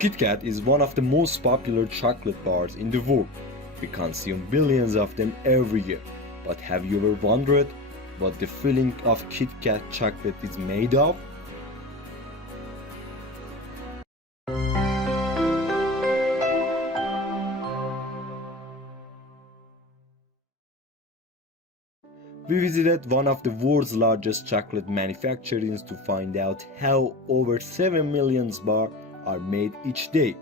Kit Kat is one of the most popular chocolate bars in the world. We consume billions of them every year. But have you ever wondered what the filling of Kit Kat chocolate is made of? We visited one of the world's largest chocolate manufacturers to find out how over 7 million bars are made each day.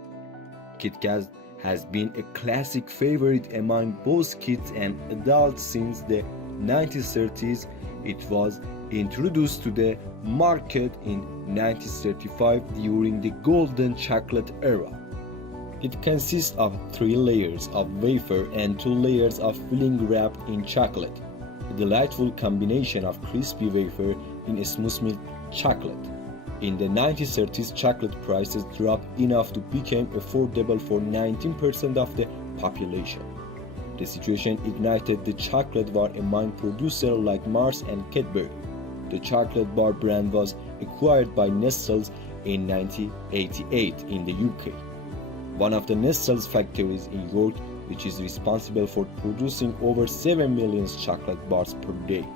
Kit Kat has been a classic favorite among both kids and adults since the 1930s. It was introduced to the market in 1935 during the golden chocolate era. It consists of 3 layers of wafer and 2 layers of filling wrapped in chocolate, a delightful combination of crispy wafer in a smooth milk chocolate. In the 1930s, chocolate prices dropped enough to become affordable for 19% of the population. The situation ignited the chocolate war among producers like Mars and Cadbury. The chocolate bar brand was acquired by Nestle in 1988 in the UK. One of the Nestle's factories in York, which is responsible for producing over 7 million chocolate bars per day.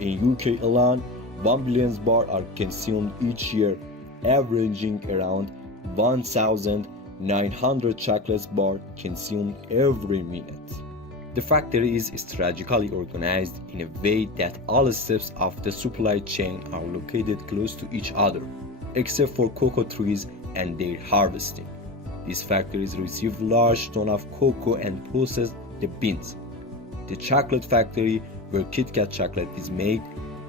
In UK alone, 1 billion bars are consumed each year, averaging around 1,900 chocolate bars consumed every minute. The factory is strategically organized in a way that all steps of the supply chain are located close to each other, except for cocoa trees and their harvesting. These factories receive large tons of cocoa and process the beans. The chocolate factory where Kit Kat chocolate is made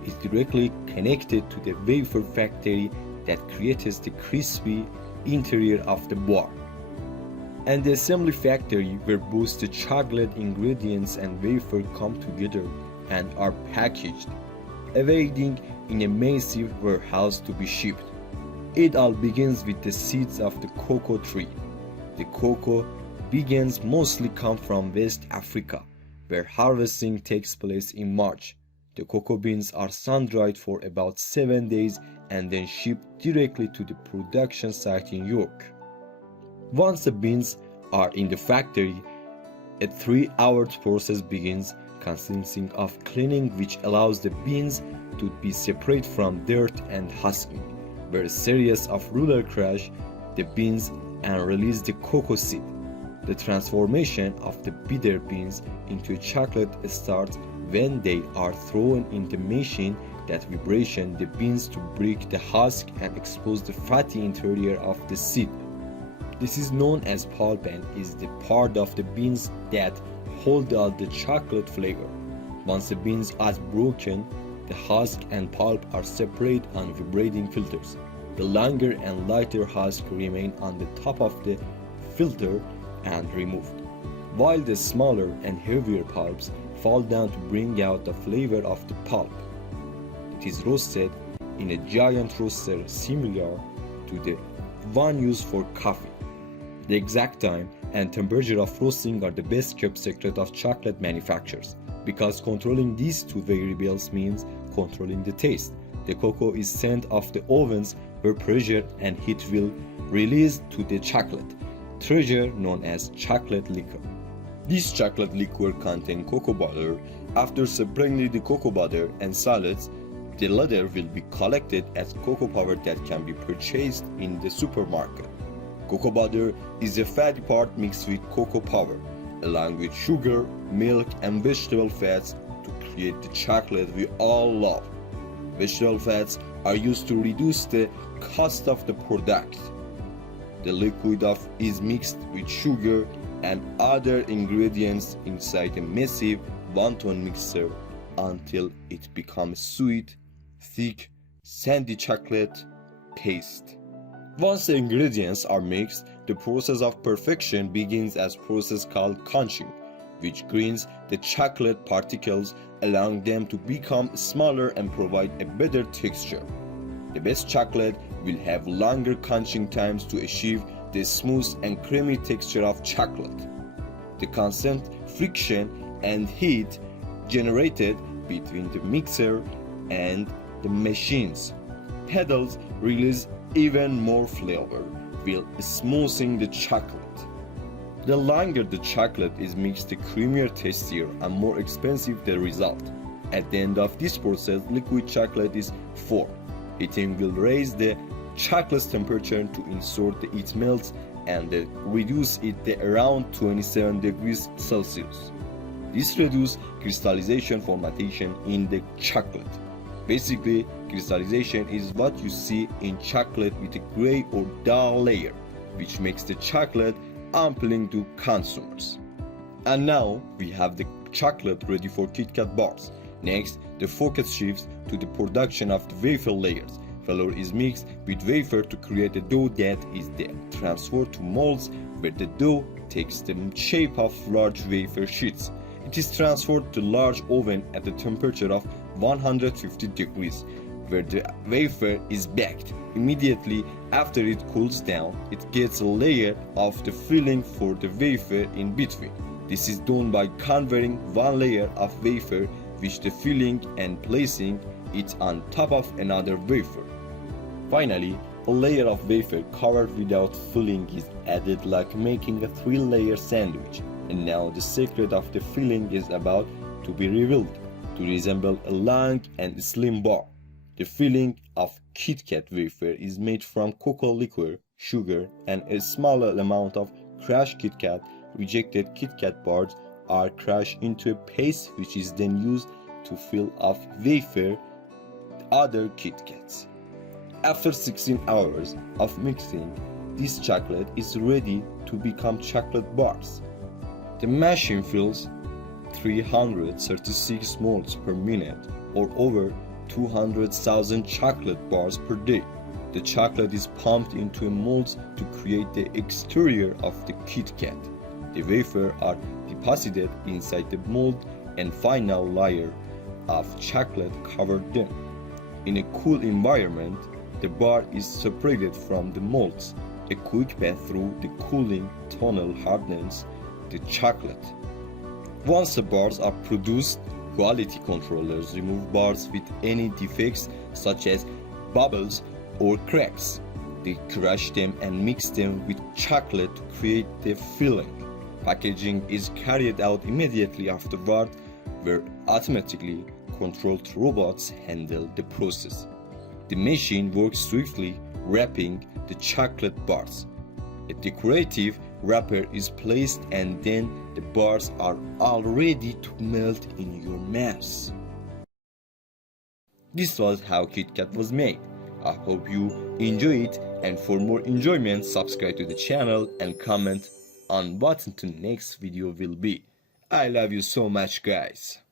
is directly connected to the wafer factory that creates the crispy interior of the bar, and the assembly factory where both the chocolate ingredients and wafer come together and are packaged, awaiting in a massive warehouse to be shipped. It all begins with the seeds of the cocoa tree. The cocoa beans mostly come from West Africa, where harvesting takes place in March. The cocoa beans are sun-dried for about 7 days and then shipped directly to the production site in York. Once the beans are in the factory, a 3-hour process begins, consisting of cleaning, which allows the beans to be separate from dirt, and husking, where a series of rollers crush the beans and release the cocoa seed. The transformation of the bitter beans into chocolate starts when they are thrown in the machine that vibration the beans to break the husk and expose the fatty interior of the seed. This is known as pulp and is the part of the beans that hold out the chocolate flavor. Once the beans are broken, the husk and pulp are separated on vibrating filters. The longer and lighter husk remain on the top of the filter and removed, while the smaller and heavier pulps fall down to bring out the flavor of the pulp. It is roasted in a giant roaster similar to the one used for coffee. The exact time and temperature of roasting are the best kept secret of chocolate manufacturers, because controlling these 2 variables means controlling the taste. The cocoa is sent off the ovens where pressure and heat will release to the chocolate treasure known as chocolate liquor. This chocolate liquor contains cocoa butter. After separating the cocoa butter and solids, the latter will be collected as cocoa powder that can be purchased in the supermarket. Cocoa butter is a fatty part mixed with cocoa powder, along with sugar, milk, and vegetable fats to create the chocolate we all love. Vegetable fats are used to reduce the cost of the product. The liquid is mixed with sugar and other ingredients inside a massive 1-ton mixer until it becomes sweet, thick, sandy chocolate paste. Once the ingredients are mixed, the process of perfection begins, as process called crunching, which grinds the chocolate particles, allowing them to become smaller and provide a better texture. The best chocolate will have longer crunching times to achieve the smooth and creamy texture of chocolate. The constant friction and heat generated between the mixer and the machine's pedals release even more flavor, will smoothing the chocolate. The longer the chocolate is mixed, the creamier, tastier, and more expensive the result. At the end of this process, liquid chocolate is formed. Heating will raise the chocolate's temperature to ensure that it melts and reduce it to around 27 degrees Celsius. This reduces crystallization formation in the chocolate. Basically, crystallization is what you see in chocolate with a gray or dull layer, which makes the chocolate appealing to consumers. And now we have the chocolate ready for KitKat bars. Next, the focus shifts to the production of the wafer layers. Flour is mixed with wafer to create a dough that is then transferred to molds where the dough takes the shape of large wafer sheets. It is transferred to large oven at the temperature of 150 degrees, where the wafer is baked. Immediately after it cools down, it gets a layer of the filling for the wafer in between. This is done by converting one layer of wafer with the filling and placing it on top of another wafer. Finally, a layer of wafer covered without filling is added, like making a 3-layer sandwich. And now the secret of the filling is about to be revealed, to resemble a long and slim bar. The filling of KitKat wafer is made from cocoa liquor, sugar, and a small amount of crushed KitKat. Rejected KitKat bars are crushed into a paste which is then used to fill up wafer other KitKats. After 16 hours of mixing, this chocolate is ready to become chocolate bars. The machine fills 336 molds per minute, or over 200,000 chocolate bars per day. The chocolate is pumped into a mold to create the exterior of the KitKat. The wafers are deposited inside the mold and final layer of chocolate covered them. In a cool environment, the bar is separated from the molds. A quick path through the cooling tunnel hardens the chocolate. Once the bars are produced, quality controllers remove bars with any defects such as bubbles or cracks. They crush them and mix them with chocolate to create the filling. Packaging is carried out immediately afterward, where automatically controlled robots handle the process. The machine works swiftly, wrapping the chocolate bars. A decorative wrapper is placed and then the bars are all ready to melt in your mouth. This was how KitKat was made. I hope you enjoy it, and for more enjoyment, subscribe to the channel and comment on what the next video will be. I love you so much, guys.